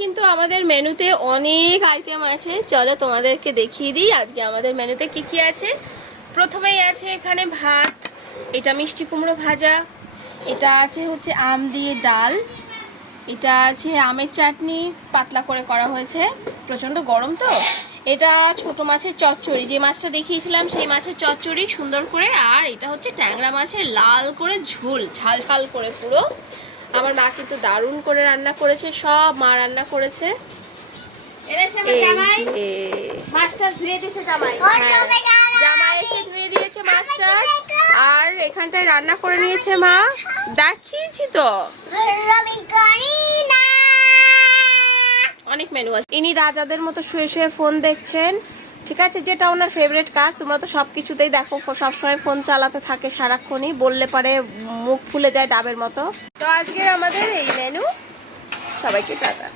কিন্তু আমাদের মেনুতে অনেক আইটেম আছে, চলো তোমাদেরকে দেখিয়ে দিই আজকে আমাদের মেনুতে কি কি আছে। প্রথমেই আছে এখানে ভাত, এটা মিষ্টি কুমড়ো ভাজা, এটা আছে হচ্ছে আম দিয়ে ডাল, এটা আছে আমের চাটনি পাতলা করে করা হয়েছে, প্রচণ্ড গরম তো। এটা ছোট মাছের চচ্চড়ি, যে মাছটা দেখিয়েছিলাম সেই মাছের চচ্চড়ি সুন্দর করে। আর এটা হচ্ছে ট্যাংরা মাছের লাল করে ঝোল, ঝাল ঝাল করে পুরো। আমার মা কিন্তু দারুণ করে রান্না করেছে, সব মা রান্না করেছে। জামাই এসে ধুয়ে দিয়েছে মাছটা, আর এখানটায় রান্না করে নিয়েছে মা, দেখিয়েছি তো। অনেক মেনু আছে। ইনি রাজাদের মতো শুয়ে শুয়ে ফোন দেখছেন, ঠিক আছে, যেটা ওনার ফেভারিট কাজ। তোমরা তো সব কিছুতেই দেখো, সবসময় ফোন চালাতে থাকে সারাক্ষণই, বললে পারে মুখ ফুলে যায় ডাবের মতো। তো আজকে আমাদের এই মেনু, সবাইকে টাটা।